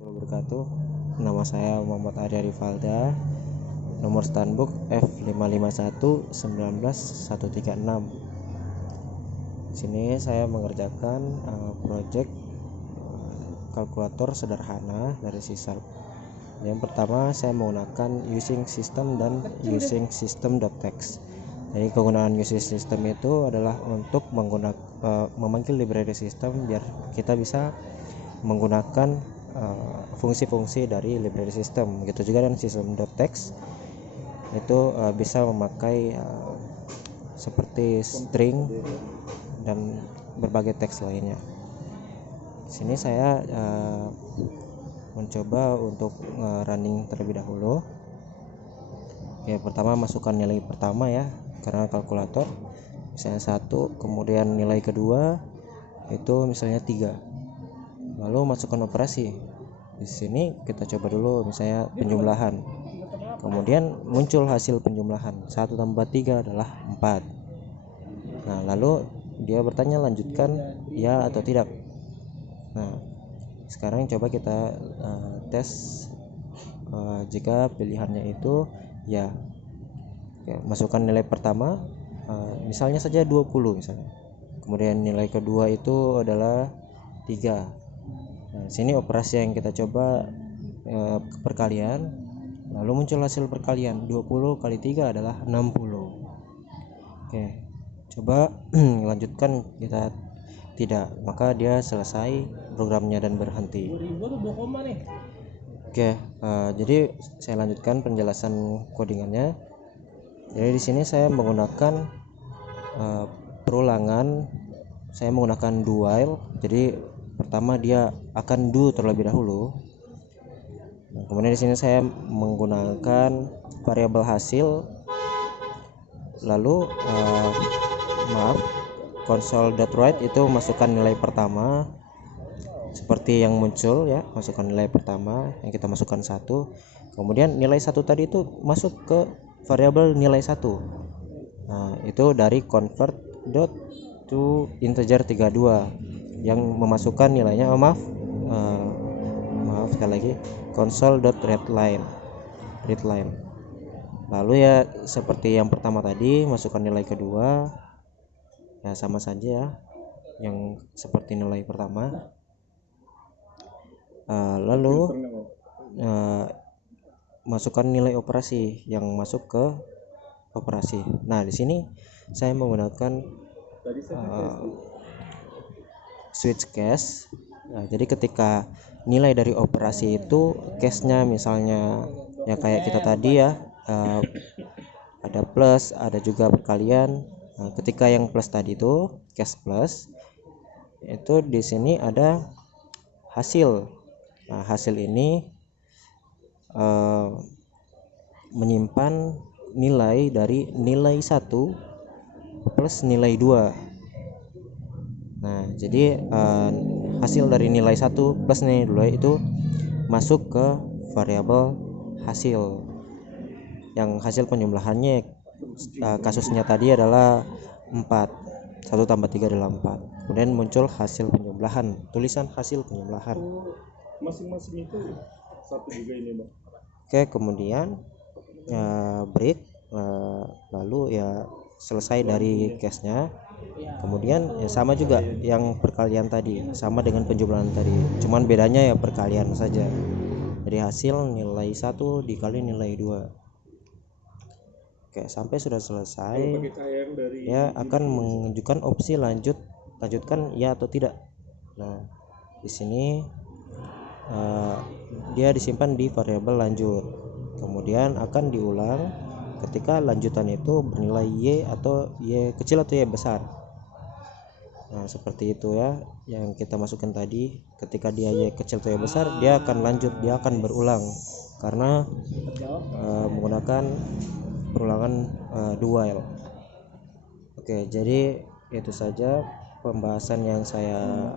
Wabarakatuh. Nama saya Muhammad Arya Rivalda. Nomor standbook F551191136. Di sini saya mengerjakan project kalkulator sederhana dari C#. Yang pertama saya menggunakan using system dan using system.txt. Jadi kegunaan using system itu adalah untuk memanggil library system biar kita bisa menggunakan fungsi-fungsi dari library system. Begitu juga dengan system.txt itu bisa memakai seperti string dan berbagai teks lainnya. Di sini saya mencoba untuk running terlebih dahulu. Oke, pertama masukkan nilai pertama ya, karena kalkulator misalnya 1, kemudian nilai kedua itu misalnya 3. Lalu masukkan operasi. Di sini kita coba dulu misalnya penjumlahan. Kemudian muncul hasil penjumlahan. 1 tambah 3 adalah 4. Nah, lalu dia bertanya lanjutkan ya atau tidak. Nah, sekarang coba kita tes jika pilihannya itu ya. Oke, masukkan nilai pertama misalnya saja 20 misalnya. Kemudian nilai kedua itu adalah 3. Nah, sini operasi yang kita coba perkalian, lalu muncul hasil perkalian. 20 kali 3 adalah 60. Oke, coba lanjutkan, kita tidak, maka dia selesai programnya dan berhenti. Oke, jadi saya lanjutkan penjelasan codingannya. Jadi di sini saya menggunakan perulangan. Saya menggunakan do while. Jadi pertama dia akan do terlebih dahulu. Nah, kemudian di sini saya menggunakan variabel hasil. Lalu console.write itu masukkan nilai pertama seperti yang muncul ya, masukkan nilai pertama yang kita masukkan 1. Kemudian nilai 1 tadi itu masuk ke variabel nilai 1. Nah, itu dari convert to integer 32 yang memasukkan nilainya maaf sekali lagi console.readline. Lalu ya seperti yang pertama tadi, masukkan nilai kedua ya, sama saja ya yang seperti nilai pertama. Lalu masukkan nilai operasi yang masuk ke operasi. Nah, di sini saya menggunakan switch case. Nah, jadi ketika nilai dari operasi itu case-nya misalnya ya kayak kita tadi ya, ada plus, ada juga perkalian. Nah, ketika yang plus tadi itu case plus, itu di sini ada hasil. Nah, hasil ini menyimpan nilai dari nilai 1 plus nilai 2. Nah, jadi hasil dari nilai 1 plus nilai 2 itu masuk ke variabel hasil. Yang hasil penjumlahannya kasusnya tadi adalah 4. 1 tambah 3 adalah 4. Kemudian muncul hasil penjumlahan, tulisan hasil penjumlahan. Masing-masing itu satu juga ini, Bang. Oke, kemudian break, lalu ya selesai dari case-nya. Kemudian ya sama juga yang perkalian tadi, sama dengan penjumlahan tadi, cuman bedanya ya perkalian saja. Jadi hasil nilai 1 dikali nilai 2. Oke, sampai sudah selesai ya akan menunjukkan opsi lanjutkan ya atau tidak. Nah, di sini dia disimpan di variabel lanjut, kemudian akan diulang ketika lanjutan itu bernilai y atau y kecil atau y besar. Nah, seperti itu ya yang kita masukkan tadi. Ketika dia y kecil atau y besar, dia akan lanjut, dia akan berulang karena menggunakan perulangan do while. Oke, jadi itu saja pembahasan yang saya